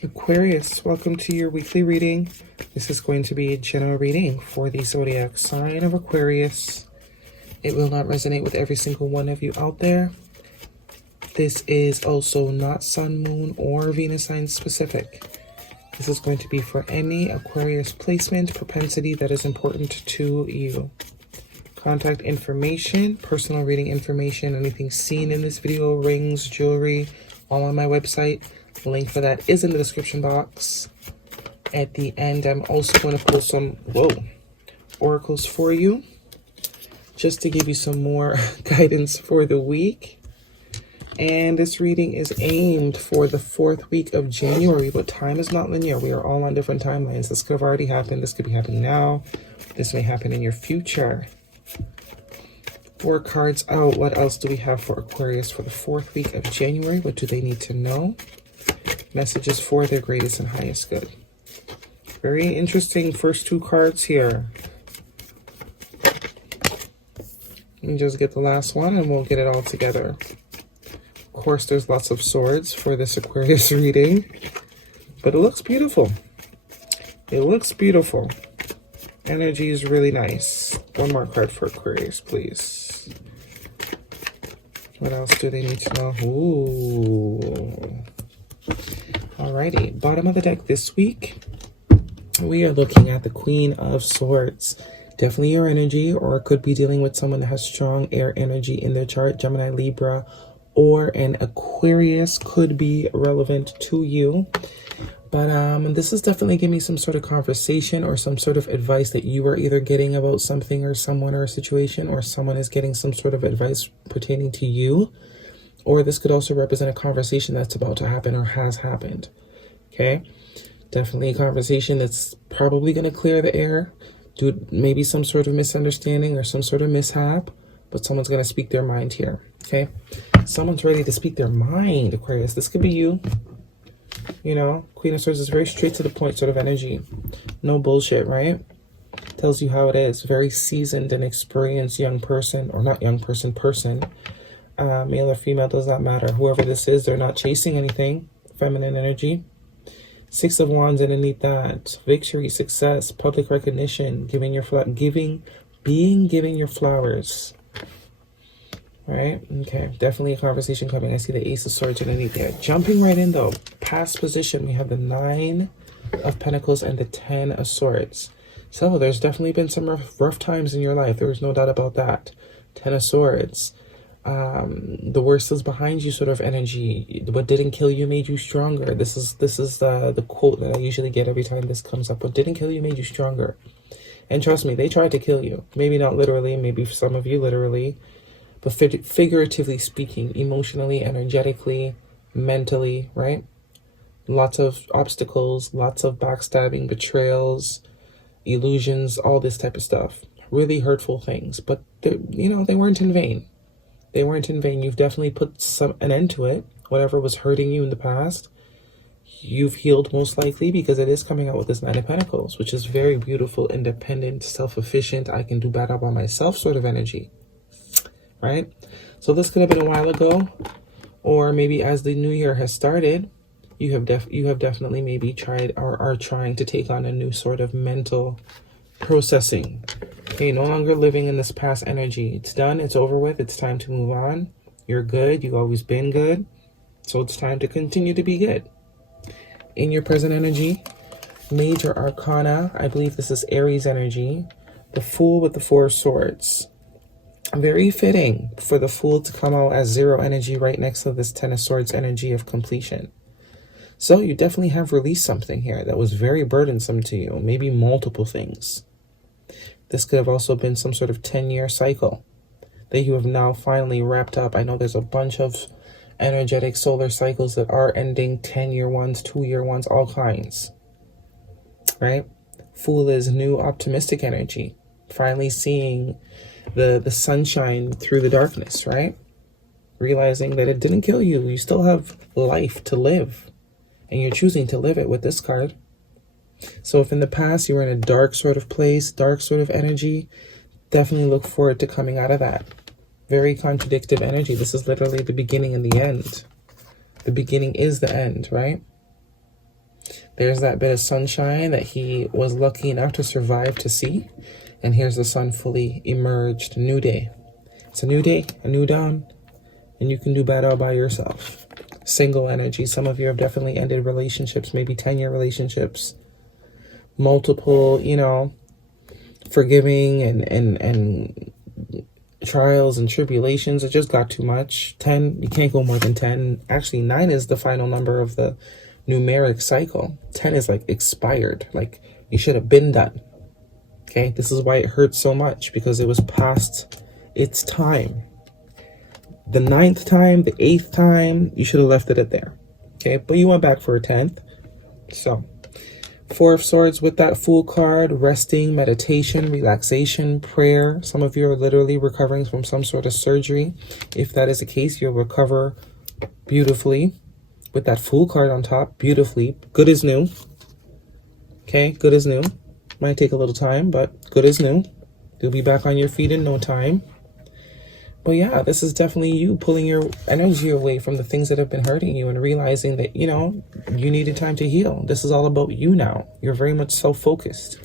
Aquarius, welcome to your weekly reading. This is going to be a general reading for the zodiac sign of Aquarius. It will not resonate with every single one of you out there. This is also not Sun, Moon, or Venus sign specific. This is going to be for any Aquarius placement, propensity that is important to you. Contact information, personal reading information, anything seen in this video, rings, jewelry, all on my website. The link for that is in the description box. At the end, I'm also going to pull some, oracles for you, just to give you some more guidance for the week. And this reading is aimed for the 4th week of January, but time is not linear. We are all on different timelines. This could have already happened. This could be happening now. This may happen in your future. 4 cards out. What else do we have for Aquarius for the 4th week of January? What do they need to know? Messages for their greatest and highest good. Very interesting first 2 cards here. Let me just get the last one and we'll get it all together. Of course, there's lots of swords for this Aquarius reading, but it looks beautiful. It looks beautiful. Energy is really nice. One more card for Aquarius, please. What else do they need to know? Ooh. Alrighty, bottom of the deck this week, we are looking at the Queen of Swords. Definitely your energy, or it could be dealing with someone that has strong air energy in their chart. Gemini, Libra, or an Aquarius could be relevant to you. But this is definitely giving me some sort of conversation or some sort of advice that you are either getting about something or someone or a situation, or someone is getting some sort of advice pertaining to you. Or this could also represent a conversation that's about to happen or has happened. Okay? Definitely a conversation that's probably going to clear the air. Maybe some sort of misunderstanding or some sort of mishap. But someone's going to speak their mind here. Okay? Someone's ready to speak their mind, Aquarius. This could be you. You know, Queen of Swords is very straight to the point sort of energy. No bullshit, right? Tells you how it is. Very seasoned and experienced young person. Or not young person, male or female, does not matter. Whoever this is, they're not chasing anything. Feminine energy. 6 of Wands underneath that. Victory, success, public recognition, giving your flowers. Right? Okay. Definitely a conversation coming. I see the Ace of Swords underneath there. Jumping right in though. Past position, we have the 9 of Pentacles and the 10 of Swords. So there's definitely been some rough times in your life. There's no doubt about that. 10 of Swords. The worst is behind you sort of energy. What didn't kill you made you stronger. This is the quote that I usually get every time this comes up. What didn't kill you made you stronger. And trust me, they tried to kill you. Maybe not literally, maybe some of you literally, but figuratively speaking, emotionally, energetically, mentally, right? Lots of obstacles, lots of backstabbing, betrayals, illusions, all this type of stuff. Really hurtful things, but they weren't in vain. They weren't in vain. You've definitely put an end to it. Whatever was hurting you in the past, you've healed most likely, because it is coming out with this 9 of Pentacles, which is very beautiful, independent, self-efficient, I can do better by myself sort of energy, right? So this could have been a while ago, or maybe as the new year has started, you have definitely maybe tried or are trying to take on a new sort of mental processing. Okay, no longer living in this past energy. It's done. It's over with. It's time to move on. You're good. You've always been good. So it's time to continue to be good. In your present energy, major arcana, I believe this is Aries energy. The Fool with the 4 of Swords. Very fitting for the Fool to come out as 0 energy right next to this 10 of Swords energy of completion. So you definitely have released something here that was very burdensome to you. Maybe multiple things. This could have also been some sort of 10-year cycle that you have now finally wrapped up. I know there's a bunch of energetic solar cycles that are ending, 10-year ones, 2-year ones, all kinds. Right? Fool is new optimistic energy. Finally seeing the sunshine through the darkness, right? Realizing that it didn't kill you. You still have life to live. And you're choosing to live it with this card. So if in the past you were in a dark sort of place, dark sort of energy, definitely look forward to coming out of that. Very contradictive energy. This is literally the beginning and the end. The beginning is the end, right? There's that bit of sunshine that he was lucky enough to survive to see. And here's the sun fully emerged. New day. It's a new day, a new dawn. And you can do better by yourself. Single energy. Some of you have definitely ended relationships, maybe 10-year relationships. Multiple, you know, forgiving and trials and tribulations. It just got too much. 10, you can't go more than 10. Actually, 9 is the final number of the numeric cycle. 10 is like expired. Like you should have been done. Okay, this is why it hurts so much, because it was past its time. The 9th time, the 8th time, you should have left it at there. Okay, but you went back for a 10th. So 4 of Swords with that Fool card, resting, meditation, relaxation, prayer. Some of you are literally recovering from some sort of surgery. If that is the case, you'll recover beautifully with that Fool card on top. Beautifully. Good as new. Okay, good as new. Might take a little time, but good as new. You'll be back on your feet in no time. But yeah, this is definitely you pulling your energy away from the things that have been hurting you and realizing that, you know, you needed time to heal. This is all about you now. You're very much self-focused.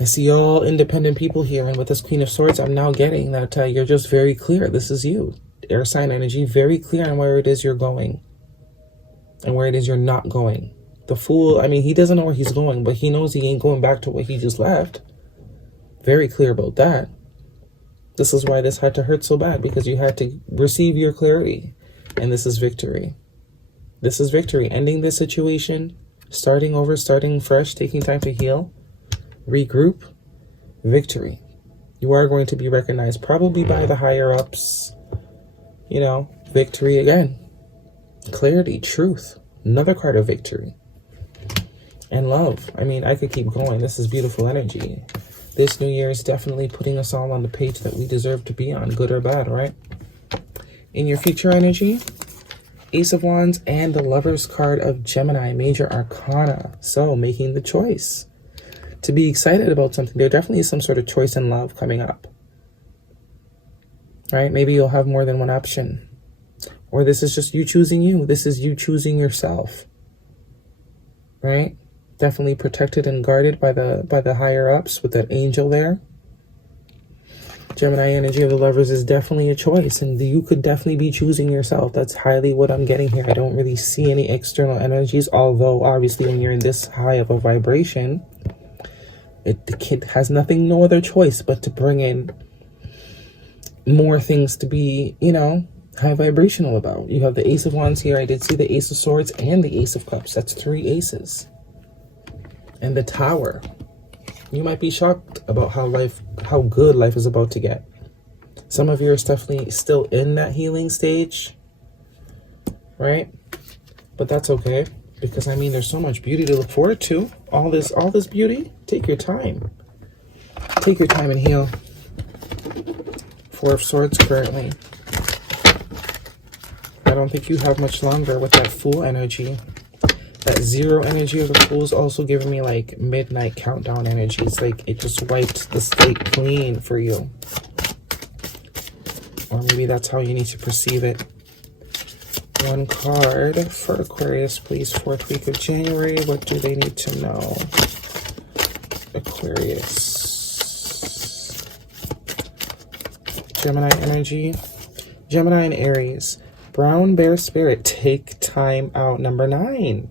I see all independent people here. And with this Queen of Swords, I'm now getting that you're just very clear. This is you. Air sign energy, very clear on where it is you're going and where it is you're not going. The Fool, I mean, he doesn't know where he's going, but he knows he ain't going back to what he just left. Very clear about that. This is why this had to hurt so bad, because you had to receive your clarity. And this is victory. This is victory. Ending this situation, starting over, starting fresh, taking time to heal, regroup, victory. You are going to be recognized probably by the higher ups. You know, victory again. Clarity, truth. Another card of victory. And love. I mean, I could keep going. This is beautiful energy. This new year is definitely putting us all on the page that we deserve to be on, good or bad, right? In your future energy, Ace of Wands and the Lover's card of Gemini, Major Arcana. So making the choice to be excited about something. There definitely is some sort of choice in love coming up, right? Maybe you'll have more than one option, or this is just you choosing you. This is you choosing yourself, right? Definitely protected and guarded by the higher ups with that angel there. Gemini energy of the Lovers is definitely a choice, and you could definitely be choosing yourself. That's highly what I'm getting here. I don't really see any external energies, although obviously when you're in this high of a vibration, the kid has no other choice but to bring in more things to be, you know, high vibrational about. You have the Ace of Wands here. I did see the Ace of Swords and the Ace of Cups. That's 3 aces. And the Tower. You might be shocked about how good life is about to get. Some of you are definitely still in that healing stage, right? But that's okay, because I mean, there's so much beauty to look forward to. All this beauty. Take your time. Take your time and heal. 4 of Swords currently. I don't think you have much longer with that Fool energy. That 0 energy of the Fool is also giving me like midnight countdown energy. It's like it just wiped the slate clean for you. Or maybe that's how you need to perceive it. 1 card for Aquarius, please. 4th week of January. What do they need to know? Aquarius. Gemini energy. Gemini and Aries. Brown Bear Spirit. Take time out. Number 9.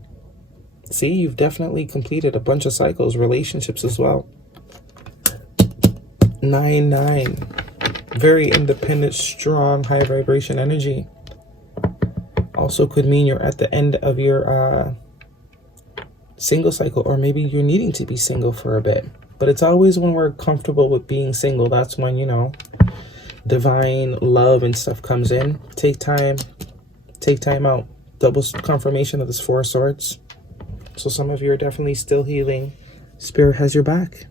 See, you've definitely completed a bunch of cycles, relationships as well. 9-9. Very independent, strong, high vibration energy. Also could mean you're at the end of your single cycle, or maybe you're needing to be single for a bit. But it's always when we're comfortable with being single, that's when, you know, divine love and stuff comes in. Take time out. Double confirmation of this 4 of Swords. So some of you are definitely still healing. Spirit has your back.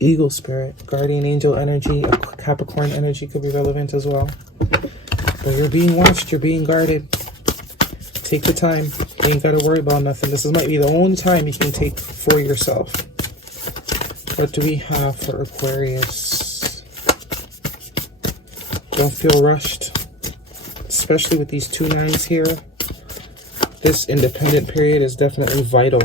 Eagle spirit, guardian angel energy, Capricorn energy could be relevant as well. But you're being watched, you're being guarded. Take the time. You ain't got to worry about nothing. This might be the only time you can take for yourself. What do we have for Aquarius? Don't feel rushed, especially with these 2 9s here. This independent period is definitely vital.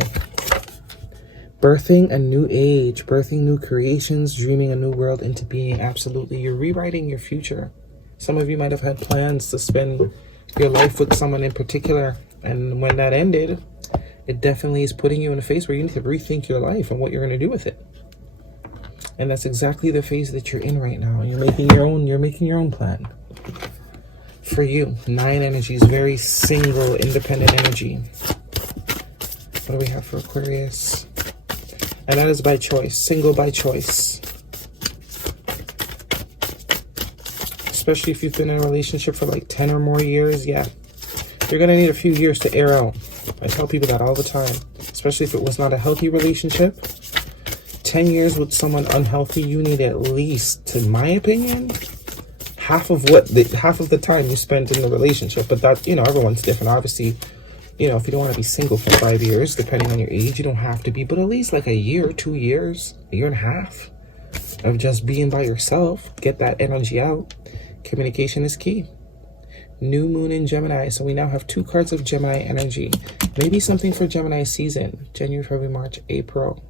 Birthing a new age, birthing new creations, dreaming a new world into being. Absolutely. You're rewriting your future. Some of you might have had plans to spend your life with someone in particular. And when that ended, it definitely is putting you in a phase where you need to rethink your life and what you're going to do with it. And that's exactly the phase that you're in right now. You're making your own plan. For you, 9 energy is very single, independent energy. What do we have for Aquarius? And that is by choice, single by choice. Especially if you've been in a relationship for like 10 or more years, yeah. You're gonna need a few years to air out. I tell people that all the time, especially if it was not a healthy relationship. 10 years with someone unhealthy, you need at least, to my opinion, half of the time you spent in the relationship. But that, everyone's different. Obviously, if you don't want to be single for 5 years, depending on your age, you don't have to be, but at least like a year, 2 years, a year and a half of just being by yourself. Get that energy out. Communication is key. New moon in Gemini. So we now have 2 cards of Gemini energy. Maybe something for Gemini season. January, February, March, April.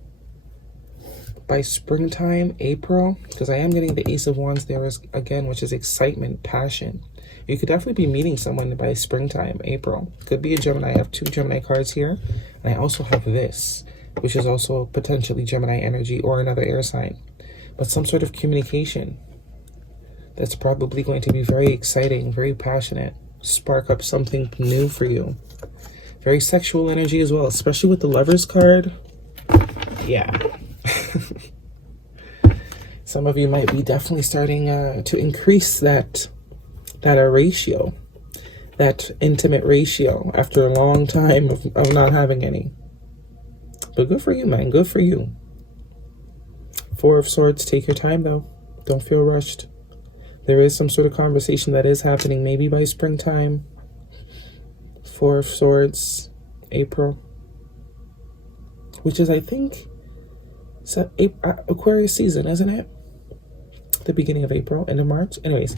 By springtime, April, because I am getting the Ace of Wands there again, which is excitement, passion. You could definitely be meeting someone by springtime, April. Could be a Gemini. I have 2 Gemini cards here. And I also have this, which is also potentially Gemini energy or another air sign. But some sort of communication that's probably going to be very exciting, very passionate. Spark up something new for you. Very sexual energy as well, especially with the Lovers card. Yeah. Some of you might be definitely starting to increase that ratio, that intimate ratio after a long time of not having any. But good for you, man. Good for you. 4 of Swords. Take your time, though. Don't feel rushed. There is some sort of conversation that is happening, maybe by springtime. 4 of Swords, April, which is, I think, Aquarius season, isn't it? The beginning of April, end of March. Anyways,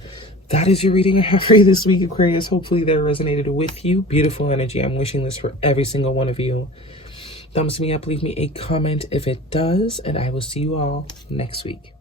that is your reading I have for you this week, Aquarius. Hopefully that resonated with you. Beautiful energy. I'm wishing this for every single one of you. Thumbs me up, leave me a comment if it does, and I will see you all next week.